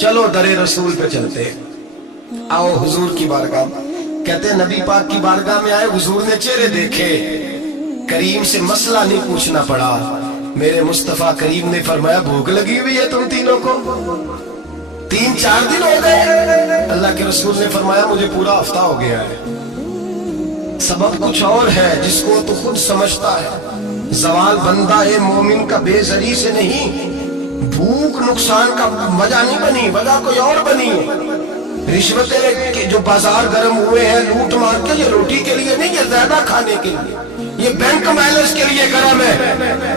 چلو در رسول پہ چلتے، آؤ حضور کی بارگاہ میں۔ کہتے ہیں نبی پاک کی بارگاہ میں آئے، حضور نے چہرے دیکھے، کریم سے مسئلہ نہیں پوچھنا پڑا۔ میرے مصطفیٰ کریم نے فرمایا بھوک لگی ہوئی ہے تم تینوں کو؟ 3-4 دن ہو گئے؟ اللہ کے رسول نے فرمایا مجھے پورا ہفتہ ہو گیا ہے۔ سبب کچھ اور ہے جس کو تو خود سمجھتا ہے۔ زوال بندہ مومن کا بے زری سے نہیں، بھوک نقصان کا وجہ نہیں بنی، وجہ کوئی اور بنی۔ رشوتیں کے جو بازار گرم ہوئے ہیں لوٹ مار کے، یہ روٹی کے لیے نہیں، یہ زیادہ کھانے کے لیے، یہ بینک بیلنس کے لیے گرم ہے۔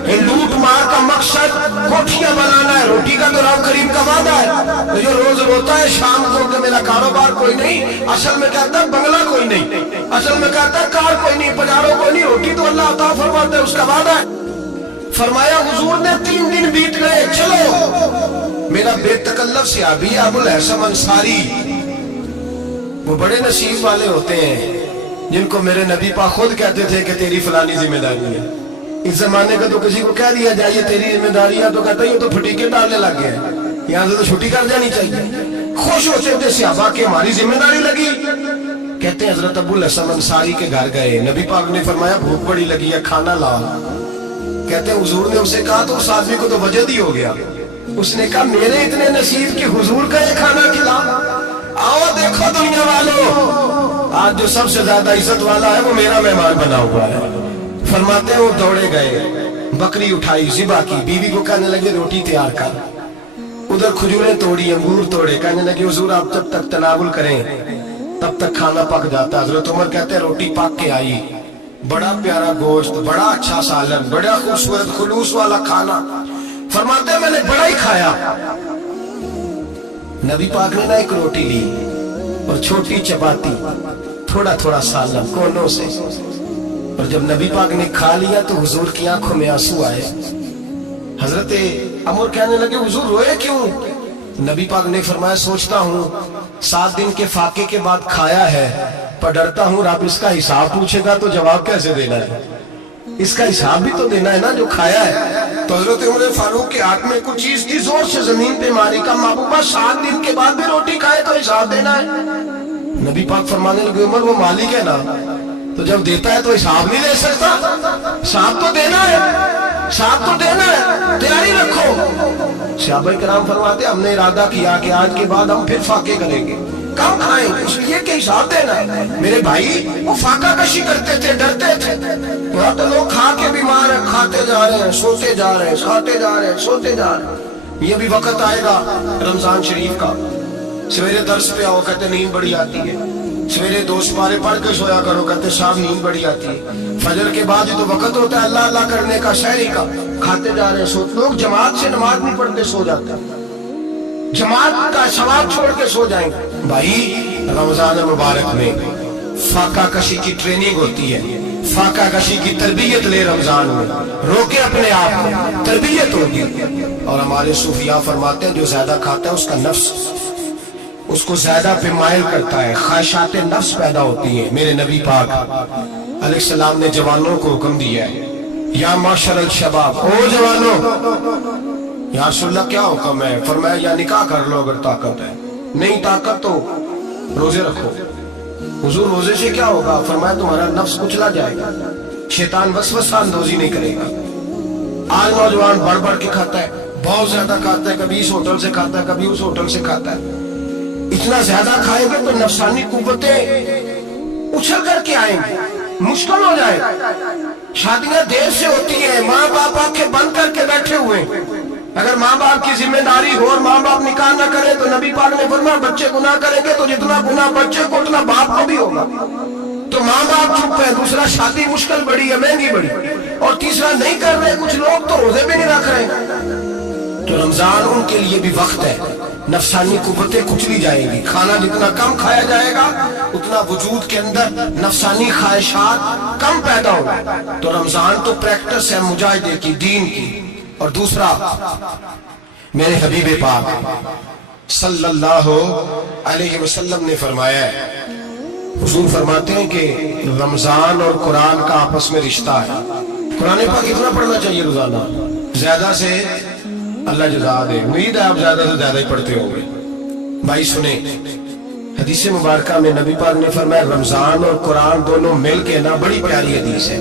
یہ لوٹ مار کا مقصد کوٹھیاں بنانا ہے، روٹی کا تو رب کریم کا وعدہ ہے۔ تو جو روز روتا ہے شام کو کہ میرا کاروبار کوئی نہیں، اصل میں کہتا ہے بنگلہ کوئی نہیں، اصل میں کہتا ہے کار کوئی نہیں، پجارو کوئی نہیں، روٹی تو اللہ عطا فرماتا ہے، اس کا وعدہ ہے۔ فرمایا حضور نے 3 دن بیت گئے، چلو میرا بے تکلف صحابی ابو الحسن انصاری، وہ بڑے نصیب والے ہوتے ہیں جن کو میرے نبی پاک خود کہتے تھے کہ تیری فلانی ذمہ داری ہے۔ اس زمانے کا تو کسی کو کہہ دیا جائے یہ تیری ذمہ داری ہے تو کہتا ہے یہ تو پھٹیکے ڈالنے لگ گیا ہے، یہاں سے تو چھٹی کر جانی چاہیے۔ خوش ہوتے تھے صحابہ کہ ہماری ذمہ داری لگی۔ کہتے ہیں حضرت ابو الحسن انصاری کے گھر گئے، نبی پاک نے فرمایا بھوک بڑی لگی ہے، کھانا لاؤ۔ کہتے ہیں حضور نے اسے کہا تو اس آدمی کو تو وجد ہی ہو گیا، اس نے کہا میرے اتنے نصیب کہ حضور کا یہ کھانا کھلا۔ آؤ دیکھو دنیا والوں، آج جو سب سے زیادہ عزت والا ہے وہ میرا مہمان بنا ہوا ہے۔ فرماتے ہیں وہ دوڑے گئے، بکری اٹھائی، ذبح کی، بیوی کو کہنے لگے روٹی تیار کر، ادھر کھجوریں توڑی، انگور توڑے، کہنے لگے حضور آپ جب تک تناول کریں تب تک کھانا پک جاتا۔ حضرت عمر کہتے ہیں روٹی پک کے آئی، بڑا پیارا گوشت، بڑا اچھا سالن، بڑا خوبصورت خلوص والا کھانا۔ فرماتے ہیں میں نے بڑا ہی کھایا۔ نبی پاک نے نہ ایک روٹی لی اور چھوٹی چپاتی، تھوڑا تھوڑا سالن کونوں سے، اور جب نبی پاک نے کھا لیا تو حضور کی آنکھوں میں آنسو آئے۔ حضرت عمر کہنے لگے حضور روئے کیوں؟ نبی پاک نے فرمایا سوچتا ہوں 7 دن کے فاقے کے بعد کھایا ہے، پر ڈرتا ہوں رب اس کا حساب پوچھے گا تو جواب کیسے دینا ہے، اس کا حساب بھی تو دینا ہے نا جو کھایا ہے۔ تو حضرت عمر فاروق کے ہاتھ میں کچھ چیز تھی، زور سے زمین پہ ماری، کا محبوبہ 7 دن کے بعد بھی روٹی کھائے تو حساب دینا ہے۔ نبی پاک فرمانے لگے عمر وہ مالک ہے نا، تو جب دیتا ہے تو حساب نہیں لے سکتا، حساب تو دینا ہے، حساب تو دینا ہے، تیاری رکھو۔ صحابہ کرام فرماتے ہم نے ارادہ کیا کہ آج کے بعد ہم پھر فاقے کریں گے، کم کھائیں اس لیے کہ حساب دینا ہے۔ میرے بھائی وہ فاقہ کشی کرتے تھے، ڈرتے تھے۔ یہاں تو لوگ کھا کے بیمار ہیں، کھاتے جا رہے ہیں، سوتے جا رہے ہیں، کھاتے جا رہے ہیں، سوتے جا رہے ہیں۔ یہ بھی وقت آئے گا رمضان شریف کا، سویرے درس پہ آؤ کہتے نیند بڑی آتی ہے، سویرے 2 سپارے پڑھ کے سویا کرو کہتے شام نیند بڑی آتی ہے، فجر کے بعد یہ تو وقت ہوتا ہے اللہ اللہ کرنے کا، شہری کا، کھاتے جا رہے ہیں، سوتے۔ لوگ جماعت سے نماز نہیں پڑھتے سو جاتے ہیں، جماعت کا ثواب چھوڑ کے سو جائیں گے۔ بھائی رمضان مبارک میں فاقہ کشی کی ٹریننگ ہوتی ہے، فاقہ کشی کی تربیت لے، رمضان میں روکے اپنے آپ کو، تربیت ہوگی۔ اور ہمارے صوفیاء فرماتے ہیں جو زیادہ کھاتا ہے اس کا نفس اس کو زیادہ پہ مائل کرتا ہے، خواہشات نفس پیدا ہوتی ہیں۔ میرے نبی پاک علیہ السلام نے جوانوں کو حکم دیا ہے یا معاشر الشباب، او جوانوں، یا رسول اللہ کیا حکم ہے؟ فرمایا یا نکاح کر لو اگر طاقت ہے، نہیں طاقت تو روزے رکھو۔ حضور روزے سے کیا ہوگا؟ فرمایا تمہارا نفس کچلا جائے گا، شیطان وسوسہ اندوزی نہیں کرے گا۔ آج نوجوان بڑھ بڑھ کے کھاتا ہے، بہت زیادہ کھاتا ہے، کبھی اس ہوٹل سے کھاتا ہے، کبھی اس ہوٹل سے کھاتا ہے۔ اتنا زیادہ کھائیں گے تو نفسانی قوتیں اچھل کر کے آئیں گے، مشکل ہو جائے۔ شادیاں دیر سے ہوتی ہیں، ماں باپ آنکھیں بند کر کے بیٹھے ہوئے ہیں۔ اگر ماں باپ کی ذمہ داری ہو اور ماں باپ نکاح نہ کرے تو نبی پاک نے فرمایا بچے گناہ کریں گے تو جتنا گناہ بچے کو اتنا باپ کو بھی ہوگا۔ تو ماں باپ چپ ہے، دوسرا شادی مشکل بڑی ہے، مہنگی بڑی، اور تیسرا نہیں کر رہے کچھ لوگ تو روزے بھی نہیں رکھ رہے۔ تو رمضان ان کے لیے بھی وقت ہے، نفسانی قوتیں کچلی جائیں گی، کھانا جتنا کم کھایا جائے گا اتنا وجود کے اندر نفسانی خواہشات کم پیدا ہوگا۔ تو رمضان تو پریکٹس ہے مجاہدے کی، دین کی۔ اور دوسرا میرے حبیب پاک صلی اللہ علیہ وسلم نے فرمایا ہے، حضور فرماتے ہیں کہ رمضان اور قرآن کا آپس میں رشتہ ہے۔ قرآن پاک اتنا پڑھنا چاہیے روزانہ، زیادہ سے अल्लाह जज़ा दे। उम्मीद है आप ज्यादा से ज्यादा ही पढ़ते होंगे। भाई सुने, हदीस मुबारका में नबी पाक ने फरमाया रमजान और कुरान दोनों मिल के ना, बड़ी प्यारी हदीस है,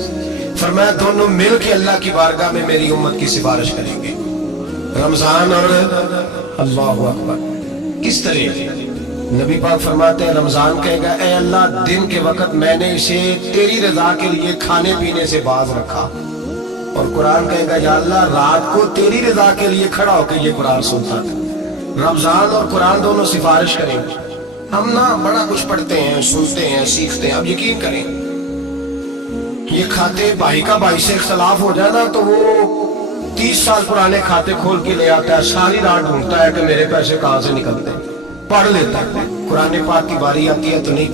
फरमाया दोनों मिल के अल्लाह की बारगाह में मेरी उम्मत की सिफारिश करेंगे। रमजान और अल्लाहु अकबर। किस तरह? नबी पाक फरमाते हैं रमजान कहेगा ए अल्लाह दिन के वक्त मैंने इसे तेरी रजा के लिए खाने पीने से बाज रखा, और कुरान कहेगा या अल्लाह रात को तेरी रजा के लिए खड़ा होकर ये कुरान सुनता था। रमजान और कुरान दोनों सिफारिश करेंगे। हम ना बड़ा कुछ पढ़ते हैं, सुनते हैं, सीखते हैं। अब यकीन करें, ये खाते भाई का भाई से इख्तलाफ हो जाए ना तो वो 30 साल पुराने खाते खोल के ले आता है, सारी रात ढूंढता है कि मेरे पैसे कहाँ से निकलते हैं, पढ़ लेता है। कुरान पाक की बारी आती है तो नहीं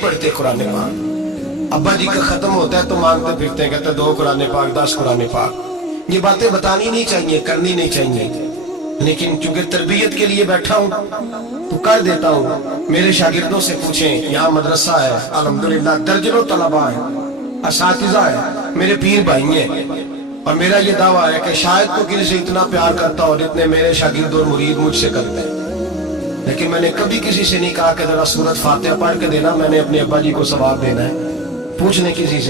पढ़ते कुरान पाक। अब्बा जी का खत्म होता है तो मांगते फिरते हैं, कहते 2 कुरान पाक 10 कुरान पाक। ये बातें बतानी नहीं चाहिए, करनी नहीं चाहिए, लेकिन चूंकि तरबियत के लिए बैठा हूँ तो कर देता हूँ। मेरे शागिर्दों से पूछें, यहाँ मदरसा है अल्हम्दुलिल्लाह, दर्जनों तलबा है, असातिज़ा है, मेरे पीर भाई हैं, और मेरा ये दावा है कि शायद तो किसी से इतना प्यार करता हो जितने मेरे शागिर्द और मुरीद मुझसे करते हैं। लेकिन मैंने कभी किसी से नहीं कहा कि जरा सूरत फातिहा पढ़ के देना, मैंने अपने अब्बा जी को सवाब देना है। पूछने किसी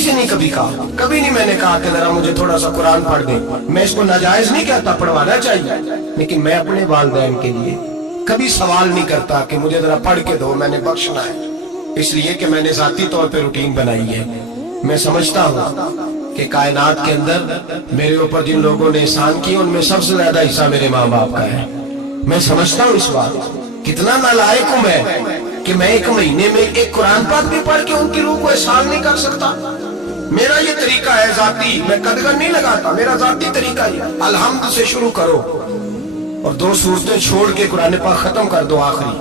से नहीं कभी कहा, कभी नहीं मैंने कहा कि जरा मुझे थोड़ा सा कुरान पढ़ दे। मैं इसको नाजायज नहीं कहता, पढ़वाना चाहिए, लेकिन मैं अपने वालिदैन के लिए कभी सवाल नहीं करता कि मुझे जरा पढ़ के दो, मैंने बख्शना है। इसलिए कि मैंने जाती तौर पे रूटीन बनाई है। मैं समझता हूँ कि कायनात के अंदर मेरे ऊपर जिन लोगों ने एहसान किए उनमें सबसे ज्यादा हिस्सा मेरे माँ बाप का है। मैं समझता हूँ इस बात, कितना नालायक हूँ मैं कि मैं एक महीने में एक कुरान पाक भी पढ़ के उनकी रूह को एहसान नहीं कर सकता। मेरा ये तरीका है जाती, मैं कदगन नहीं लगाता, मेरा जाती तरीका है। अलहम्द से शुरू करो और 2 सूरतें छोड़ के कुरान पाक खत्म कर दो आखिरी,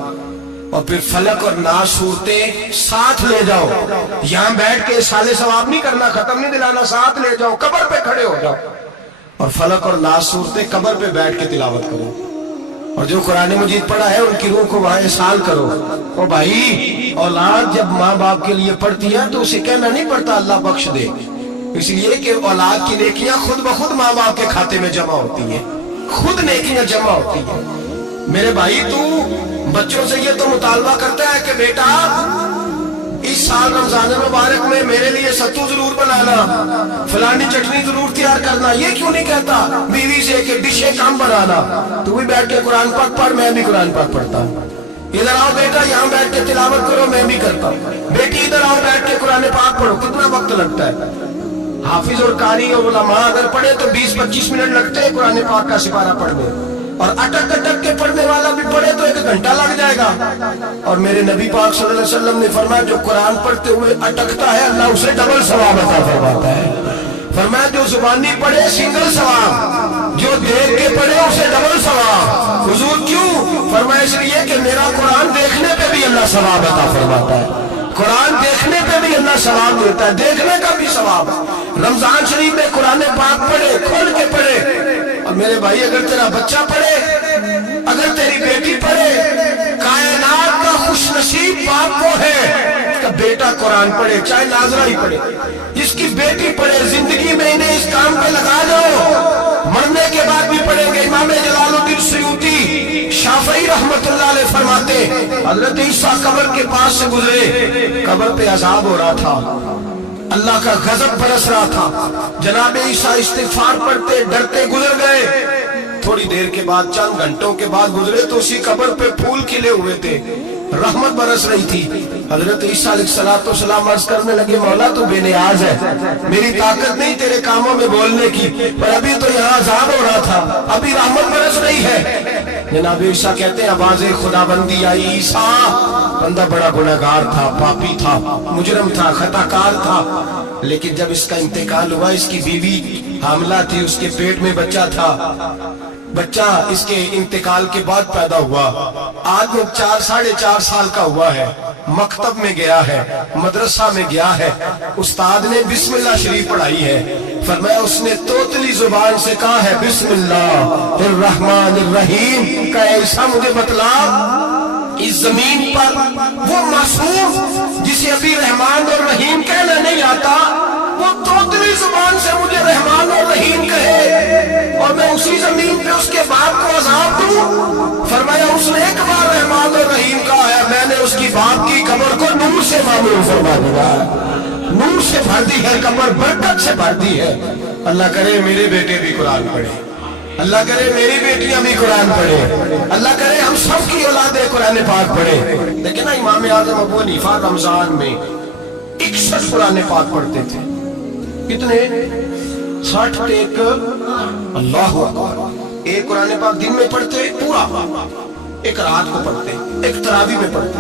और फिर फलक और नास सूरतें साथ ले जाओ। यहाँ बैठ के साले सवाब नहीं करना, खत्म नहीं दिलाना, साथ ले जाओ, कब्र पे खड़े हो जाओ और फलक और नास सूरतें कब्र पे बैठ के तिलावत करो। और जो कुरान मजीद पढ़ा है उनकी रूह को वहां एहसान करो। ओ भाई, औलाद जब माँ बाप के लिए पढ़ती है तो उसे कहना नहीं पड़ता अल्लाह बख्श दे, इसलिए कि औलाद की नेकियां खुद ब खुद माँ बाप के खाते में जमा होती है, खुद नेकियां जमा होती है। मेरे भाई, तू बच्चों से ये तो मुतालबा करता है कि बेटा इस साल रमजान मुबारक में मेरे लिए सत्तू जरूर बनाना, फलानी चटनी जरूर तैयार करना, ये क्यों नहीं कहता बीवी से कि डिशे कम बनाना? तू भी बैठ के कुरान पाक पढ़, मैं भी कुरान पाक पढ़ता हूँ। इधर आओ बेटा, यहाँ बैठ के तिलावत करो, मैं भी करता हूँ। बेटी इधर आओ, बैठ के कुरान पाक पढ़ो। कितना वक्त लगता है? हाफिज और कारी और उलमा अगर पढ़े तो 20-25 मिनट लगते हैं कुरान पाक का सिपारा पढ़ने, और अटक अटक के पढ़ने वाला भी पढ़े तो 1 घंटा लग जाएगा। और मेरे नबी पाक सल्लल्लाहु अलैहि वसल्लम ने फरमाया जो कुरान पढ़ते हुए अटकता है अल्लाह उसे डबल सवाब अता फरमाता है। फरमाया जो जुबानी पढ़े सिंगल सवाब, जो देख के पढ़े उसे डबल सवाब। हुजूर क्यों? फरमाया इसलिए कि मेरा कुरान देखने पे भी अल्लाह सवाब अता फरमाता है, कुरान देखने पे भी अल्लाह सवाब देता है, देखने का भी सवाब है। रमजान शरीफ में कुरान पाक पढ़े, खोल के पढ़े। और मेरे भाई, अगर तेरा बच्चा पढ़े, अगर तेरी बेटी पढ़े, कायनात का खुशनसीब बाप वो है इसका बेटा कुरान पढ़े, चाहे नाजरा ही पढ़े, जिसकी बेटी पढ़े। जिंदगी में इन्हें इस काम पे लगा दो, मरने के बाद भी पढ़ेंगे। इमाम जलालुद्दीन सुयूती शाफई रहमतुल्लाह अलैह फरमाते, हजरत ईसा कब्र के पास से गुजरे, कब्र पे अजाब हो रहा था, अल्लाह का गजब बरस रहा था। जनाब ईसा इस्तिगफार पढ़ते डरते गुजर गए। थोड़ी देर के बाद, चंद घंटों के बाद गुजरे तो उसी कब्र पे फूल खिले हुए थे, रहमत बरस रही थी। हजरत ईसा अलैहिस्सलाम अर्ज करने लगे, मौला तू बेनियाज है, मेरी ताकत नहीं तेरे कामों में बोलने की, पर अभी तो यहाँ अज़ाब हो रहा था, अभी रहमत बरस रही है। जनाब ईसा कहते हैं आवाज़े खुदाबंदी आई, ईसा बंदा बड़ा गुनहगार था, पापी था, मुजरम था, खताकार था, लेकिन जब इसका इंतकाल हुआ, इसकी बीवी हामला थी, उसके पेट में बच्चा था, बच्चा इसके इंतकाल के बाद पैदा हुआ। आज वो 4-4.5 साल का हुआ है, मकतब में गया है, मदरसा में गया है, उस्ताद ने बिस्मिल्लाह शरीफ पढ़ाई है। फरमाया उसने तोतली जुबान से कहा है बिस्मिल्लाहिर्रहमानिर्रहीम का ऐसा मुझे बतला, इस जमीन पर वो मासूम जिसे अभी रहमान और रहीम कहना नहीं आता, वो तोतली जुबान से मुझे रहमान और रहीम कहे और मैं उसी जमीन पे उसके बाप को अजाब दूं? फरमाया उसने एक बार रहमान और रहीम कहा है, मैंने उसकी बाप की कब्र को नूर से मामूल फरमा दिया, नूर से भर दी है कब्र, बरकत से भर दी है। अल्लाह करे मेरे बेटे भी कुरान पढ़े, अल्लाह करे मेरी बेटियां भी कुरान पढ़े, अल्लाह करे हम सब की औलादे कुरान पाक पढ़े। लेकिन ना इमाम आजम अबू हनीफा रमजान में 61 कुरान पाक पढ़ते थे। कितने? 60 टेक अल्लाह अकबर। एक कुरान पाक दिन में पढ़ते पूरा, एक रात को पढ़ते, एक तरावी में पढ़ते।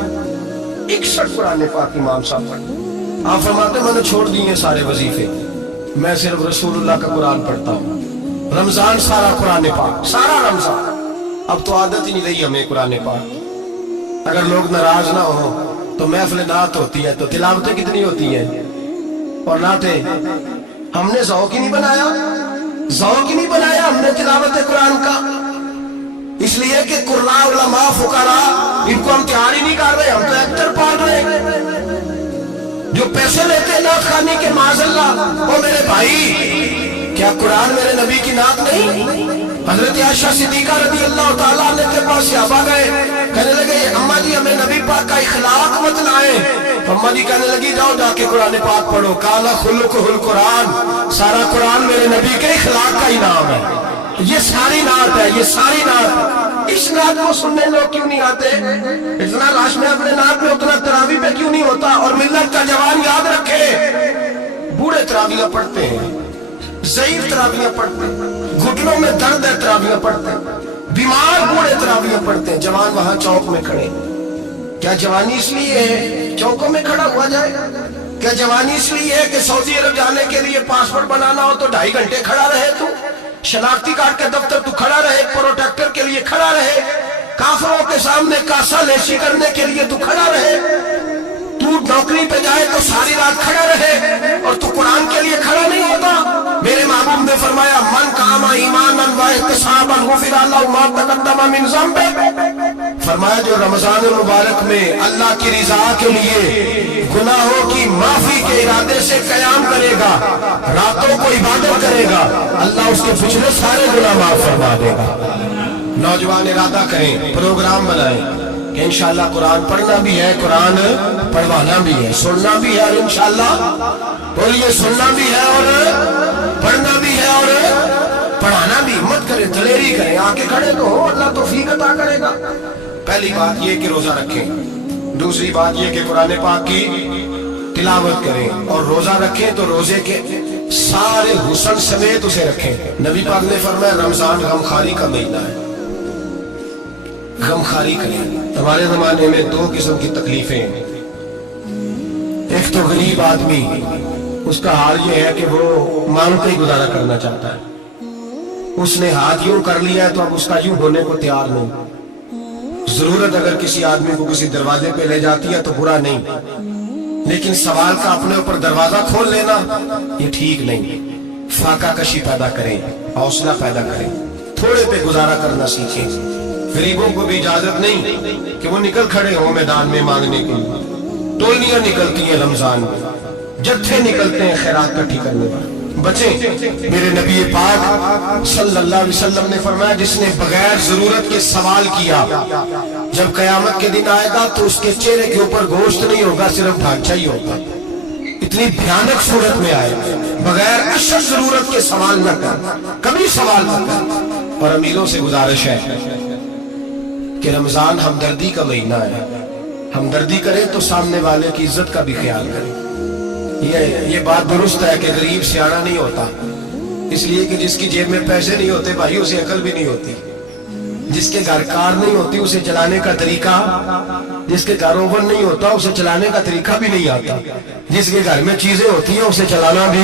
61 कुरान पाक इमाम साहब पढ़ते। आप फरमाते मैंने छोड़ दिए सारे वजीफे, मैं सिर्फ रसूलुल्लाह का कुरान पढ़ता हूँ। रमजान सारा कुरान पाक, सारा रमजान। अब तो आदत ही नहीं रही हमें कुरान पाक। अगर लोग नाराज ना हो तो महफिल नात होती है तो तिलावतें कितनी होती हैं, और नाते हमने ज़ौक़ ही नहीं बनाया, ज़ौक़ ही नहीं बनाया हमने तिलावत कुरान का। इसलिए कि कुर्रा उलमा फुकरा इनको हम तैयार ही नहीं कर रहे, हम तो एक्टर पाल रहे हैं जो पैसे लेते हैं नात खाने के। माज़अल्लाह ओ मेरे भाई, क्या कुरान मेरे नबी की नात नहीं? हजरत आयशा सिद्दीका रज़ी अल्लाह ताला अन्हा के पास सहाबा गए, कहने लगे अम्मा जी हमें नबी पाक का इखलाक मत लाए। अम्मा जी कहने लगी जाओ जाके कुरान पाक पढ़ो, काला खुलुकुहुल कुरान, सारा कुरान मेरे नबी के इखलाक का ही नाम है। ये सारी नात है, ये सारी नात। इस नात को सुनने लोग क्यों नहीं आते? इतना राश में अपने नात में, उतना तरावी पे क्यों नहीं होता? और मिल्लत का जवान याद रखे, बूढ़े तरावियां पढ़ते हैं, ज़ईफ़ तरावियां पढ़ते हैं, घुटनों में दर्द है तरावियां पढ़ते हैं, बीमार बूढ़े तरावियां पढ़ते हैं। जवान वहां चौक में खड़े। क्या जवानी इसलिए है चौकों में खड़ा हुआ जाए? क्या जवानी इसलिए है कि सऊदी अरब जाने के लिए पासपोर्ट बनाना हो तो 2.5 घंटे खड़ा रहे तू, शनाख्ती कार्ड के दफ्तर तू खड़ा रहे, प्रोटेक्टर के लिए खड़ा रहे, काफिरों के सामने कासा लेशी करने के लिए तू खड़ा रहे, तू नौकरी पे जाए तो सारी रात खड़ा रहे और तू कुरान के लिए खड़ा नहीं होता? मेरे महबूब ने फरमाया मन कामा ईमानन व इहतिसाबन गुफिरा लहु मा तक़द्दम मिन ज़ंबि। फरमाया जो रमजान मुबारक में अल्लाह की रिजा के लिए गुनाहों की माफी के इरादे से कयाम करेगा, रातों को इबादत करेगा, अल्लाह उसके पिछले सारे गुनाह माफ फरमा देगा। नौजवान इरादा करें, प्रोग्राम बनाएं कि इंशाअल्लाह कुरान पढ़ना भी है, कुरान पढ़वाना भी है, सुनना भी है और इंशाअल्लाह बोलिए सुनना भी है और पढ़ना भी है और पढ़ाना भी। हिम्मत करें, दलेरी करें, आके खड़े तो हो, अल्लाह तौफीक अता करेगा। पहली बात ये कि रोजा रखें, दूसरी बात ये कि कुरान पाक की तिलावत करें, और रोजा रखें तो रोजे के सारे हुस्न समेत उसे रखें। नबी पाक ने फरमाया रमजान गमखारी का महीना है, गमखारी करें। हमारे जमाने में 2 किस्म की तकलीफें हैं। एक तो गरीब आदमी, उसका हाल ये है कि वो मांगते ही गुजारा करना चाहता है, उसने हाथ यूं कर लिया है तो अब उसका यूं होने को तैयार नहीं। जरूरत अगर किसी आदमी को किसी दरवाजे पे ले जाती है तो बुरा नहीं, लेकिन सवाल का अपने ऊपर दरवाजा खोल लेना ये ठीक नहीं। फाका कशी पैदा करें, हौसला पैदा करें, थोड़े पे गुजारा करना सीखें। गरीबों को भी इजाजत नहीं कि वो निकल खड़े हो मैदान में मांगने के लिए। टोलियां निकलती हैं रमजान में, जत्थे निकलते हैं खैरात इकट्ठी करने पर। बचें। मेरे नबी पाक सल्लल्लाहु अलैहि वसल्लम ने फरमाया जिसने बगैर जरूरत के सवाल किया, जब कयामत के दिन आएगा तो उसके चेहरे के ऊपर गोश्त नहीं होगा, सिर्फ ढांचा ही होगा। इतनी भयानक सूरत में आए, बगैर अशद जरूरत के सवाल न कर, कभी सवाल न कर। और अमीरों से गुजारिश है कि रमजान हमदर्दी का महीना है, हमदर्दी करें तो सामने वाले की इज्जत का भी ख्याल करें। ये बात दुरुस्त है कि गरीब सियाना नहीं होता, इसलिए कि जिसकी जेब में पैसे नहीं होते भाई उसे अकल भी नहीं होती। जिसके घर कार नहीं होती उसे चलाने का तरीका, जिसके घर ओवन नहीं होता उसे चलाने का तरीका भी नहीं आता। जिसके घर में चीजें होती हैं उसे चलाना भी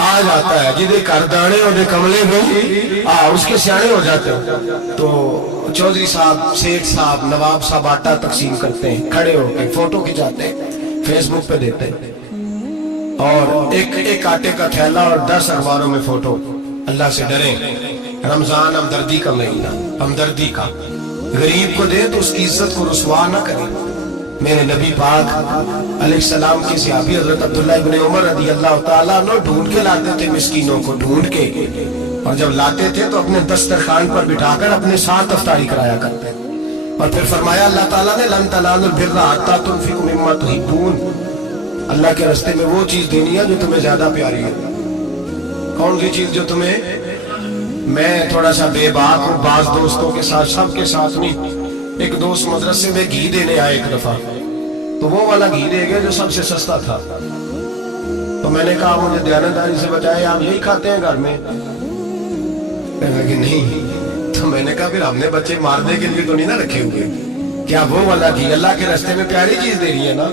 आ जाता है। जिदे घर दाने और कमले भी उसके सियाने हो जाते हैं। तो चौधरी साहब, सेठ साहब, नवाब साहब आटा तकसीम करते हैं, खड़े होकर फोटो खिंचाते हैं, फेसबुक पे देते हैं, और एक आटे का थैला और 10 अखबारों में फोटो। अल्लाह से डरें। रमजान हमदर्दी का महीना, हमदर्दी का। गरीब को दे तो उसकी इज्जत को रुसवा ना करें, میرے نبی پاک علیہ السلام کے صحابی حضرت عبداللہ ابن عمر رضی اللہ تعالیٰ عنہ ڈھونڈ کے لاتے تھے مسکینوں کو، ڈھونڈ کے، اور جب لاتے تھے تو اپنے دسترخوان پر بٹھا کر اپنے ساتھ افطاری کرایا کرتے، اور پھر فرمایا اللہ تعالیٰ نے لن تنالوا البر حتی تنفقوا مما تحبون، اللہ کے راستے میں وہ چیز دینی ہے جو تمہیں زیادہ پیاری ہے۔ کون سی چیز جو تمہیں، میں تھوڑا سا بے باک ہوں، بعض دوستوں کے ساتھ، سب کے ساتھ نہیں، ایک دوست مدرسے میں گھی دینے آئے ایک دفعہ، تو وہ والا گھی دے گئے جو سب سے سستا تھا، تو میں نے کہا مجھے دیانتداری سے بچائے، آپ یہی کھاتے ہیں گھر میں؟ کہنے لگے نہیں، تو میں نے کہا پھر ہم نے بچے مارنے کے لیے تو نہیں نہ رکھے ہوئے، کیا وہ والا گھی اللہ کے راستے میں پیاری چیز دے رہی ہے نا،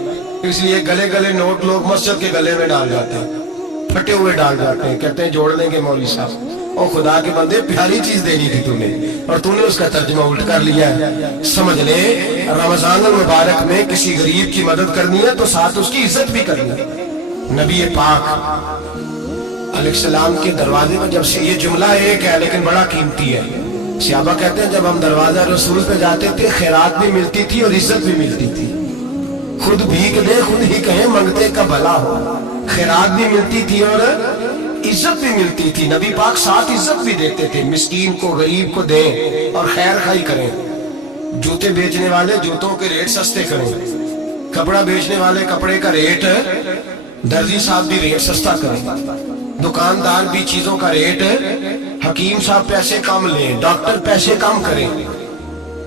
اس لیے گلے گلے نوٹ لوگ مسجد کے گلے میں ڈال جاتے ہیں، پھٹے ہوئے ڈال جاتے ہیں، کہتے ہیں جوڑ لیں گے مولوی صاحب، اور خدا کے بندے پیاری چیز دینی تھی تو نے، اور تو نے اس کا ترجمہ الٹ کر لیا ہے۔ سمجھ لے رمضان المبارک میں کسی غریب کی مدد کرنی ہے تو ساتھ اس کی عزت بھی کرنی ہے۔ نبی پاک علیہ السلام کے دروازے میں جب سے، یہ جملہ ایک ہے لیکن بڑا قیمتی ہے، صحابہ کہتے ہیں جب ہم دروازہ رسول پہ جاتے تھے خیرات بھی ملتی تھی اور عزت بھی ملتی تھی، خود بھیک دے خود ہی کہیں منگتے کا بھلا ہو، خیرات بھی ملتی تھی اور عزت بھی ملتی تھی۔ نبی پاک ساتھ عزت بھی دیتے تھے، مسکین کو غریب کو دیں اور خیر خائی کریں، جوتے بیچنے والے جوتوں کے ریٹ سستے کریں، کپڑا بیچنے والے کپڑے کا ریٹ، درزی صاحب بھی ریٹ سستا کریں، دکاندار بھی چیزوں کا ریٹ، حکیم صاحب پیسے کم لیں، ڈاکٹر پیسے کم کریں،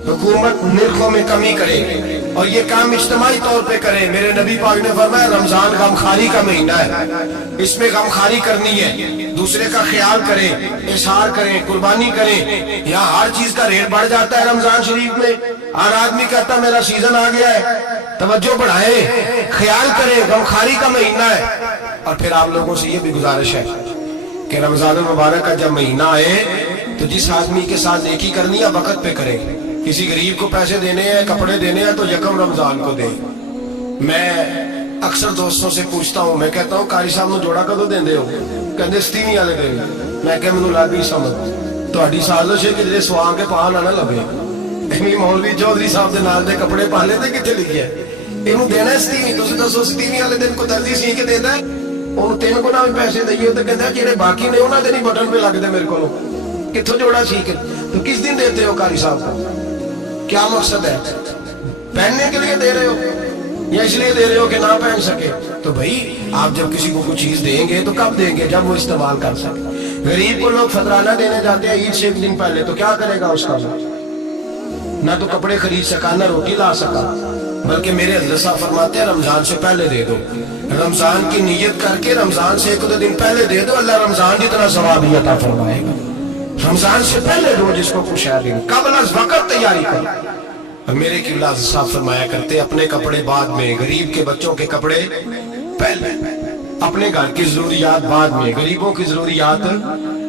حکومت نرخوں میں کمی کرے، اور یہ کام اجتماعی طور پہ کرے۔ میرے نبی پاک نے فرمایا رمضان غمخواری کا مہینہ ہے، اس میں غمخواری کرنی ہے، دوسرے کا خیال کریں، اظہار کریں، قربانی کریں۔ یہاں ہر چیز کا ریٹ بڑھ جاتا ہے رمضان شریف میں، ہر آدمی کہتا میرا سیزن آ گیا ہے، توجہ بڑھائیں، خیال کریں، غمخواری کا مہینہ ہے۔ اور پھر آپ لوگوں سے یہ بھی گزارش ہے کہ رمضان المبارک کا جب مہینہ آئے تو جس آدمی کے ساتھ نیکی کرنی ہے وقت پہ کریں، کسی غریب کو پیسے دینے ہیں، کپڑے دینے ہیں تو یکم رمضان کو دیں۔ میں اکثر دوستوں سے پوچھتا ہوں، میں کہتا ہوں قاری صاحب نو جوڑا کدو دیندے ہو؟ کہندے 27 والے دن۔ میں کہ مینوں لگ گئی سمجھ، تہاڈی سازش ہے کہ جڑے سواں کے پاہ نہ لبے، ایویں مولوی چودھری صاحب دے نال دے کپڑے پا لے تے کتے لکھیا ہے اینوں دینا ہے 27، تسی دسو 27 والے دن کو درزی سی کے دیندا ہے، اونوں 3 گنا بھی پیسے دئیے تے کہندا جڑے باقی نے انہاں دے نہیں بٹن پہ لگدے میرے کولوں، کتھوں جوڑا سی کے؟ تو کس دن دیتے ہو قاری صاحب کو؟ کیا مقصد ہے؟ پہننے کے لیے دے رہے ہو یا اس لیے دے رہے ہو کہ نہ پہن سکے؟ تو بھائی آپ جب کسی کو کوئی چیز دیں گے تو کب دیں گے؟ جب وہ استعمال کر سکے۔ غریب کو لوگ فطرانہ دینے جاتے ہیں عید سے ایک دن پہلے، تو کیا کرے گا اس کا؟ نہ تو کپڑے خرید سکا، نہ روٹی لا سکا، بلکہ میرے حضرت صاحب فرماتے ہیں رمضان سے پہلے دے دو، رمضان کی نیت کر کے رمضان سے 1-2 دن پہلے دے دو، اللہ رمضان جتنا ثواب عطا فرمائے گا۔ رمضان سے پہلے دو جس کو کچھ ہے دن، قبل از وقت تیاری کرو۔ اور میرے قبلہ صاحب فرمایا کرتے اپنے کپڑے بعد میں، غریب کے بچوں کے کپڑے پہلے، اپنے گھر کی ضروریات بعد میں، غریبوں کی ضروریات،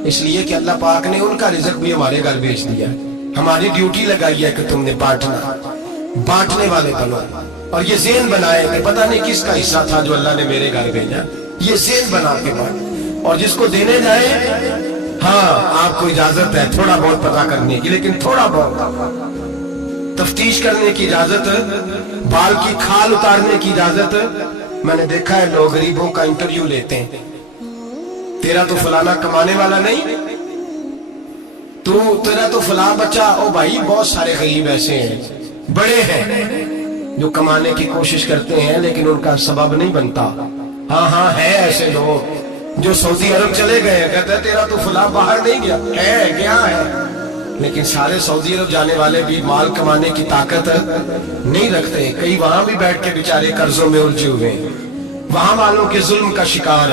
اس لیے کہ اللہ پاک نے ان کا رزق بھی ہمارے گھر بھیج دیا ہے، ہماری ڈیوٹی لگائی ہے کہ تم نے بانٹنا، بانٹنے والے بنو، اور یہ ذہن بنائے کہ پتہ نہیں کس کا حصہ تھا جو اللہ نے میرے گھر بھیجا، یہ ذہن بنا کے بانٹ، اور جس کو دینے جائے، ہاں آپ کو اجازت ہے تھوڑا بہت پتہ کرنے کی، لیکن تھوڑا بہت تفتیش کرنے کی اجازت، بال کی کھال اتارنے کی اجازت۔ میں نے دیکھا ہے لوگ غریبوں کا انٹرویو لیتے ہیں، تیرا تو فلانا کمانے والا نہیں، تیرا تو فلاں بچہ، او بھائی بہت سارے غریب ایسے ہیں، بڑے ہیں جو کمانے کی کوشش کرتے ہیں لیکن ان کا سبب نہیں بنتا۔ ہاں ہے ایسے لوگ جو سعودی عرب چلے گئے، کہتا ہے تیرا تو فلاں باہر نہیں گیا، ہے کیا ہے، لیکن سارے سعودی عرب جانے والے بھی مال کمانے کی طاقت نہیں رکھتے، کئی وہاں بھی بیٹھ کے بیچارے قرضوں میں الجھے ہوئے ہیں، وہاں والوں کے ظلم کا شکار ہیں۔